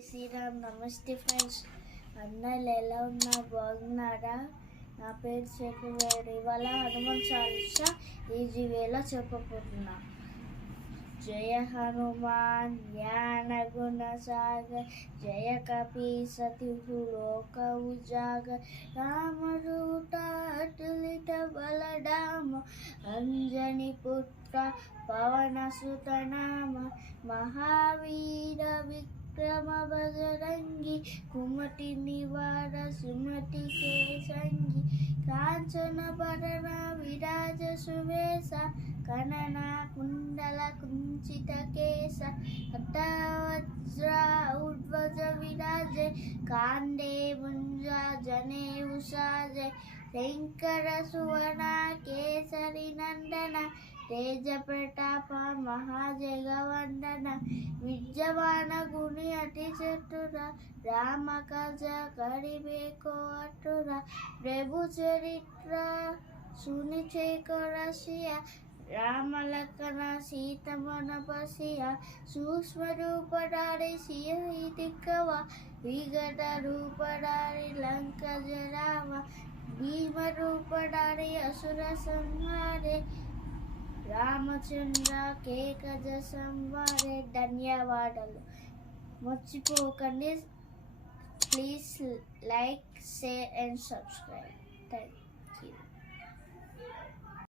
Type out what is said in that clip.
శ్రీరామ్ నమస్తే ఫ్రెండ్స్. అన్నలు ఎలా ఉన్నారు? బాగున్నారా? నా పేరు చెప్పవేడు ఇవాళ హనుమాన్ చాలీస? ఈజీ వేలో చెప్పబోతున్నా. జయ హనుమాన్ జ్ఞాన గుణ సాగర్. జయ కపి సతి లోక ఉజాగ రామరూట అటులిత బలడామ. అంజని పుత్ర పవన సుతనామ. మహావీర విక్ विक्रम बजरंगी कुमति निवार सुमति के संगी कांचन भरण विराज सुवेश, कनना कुंडल कुंचित केश हटवज्र उज विराजे, कांदे मुंजा जने उषाजे, शंकर सुवर्ण, केसरी नंदना తేజప్రతాప మహాజగవందన విద్యమాన గుణి అతి చెట్టుర రామ కజ కరిబేకో అటుర ప్రభు చరిత్ర సుని చేకొరసియ రామలక్కన సీతమన సూక్ష్మ రూపడారి సియ దిక్కవ విగట రూపడారి లంక జరావ భీమ రూపడారి అసుర సంహారే రామచంద్ర కేకజ సంవారే ధన్యవాదాలు. మర్చిపోకండి. Please like share and subscribe. Thank you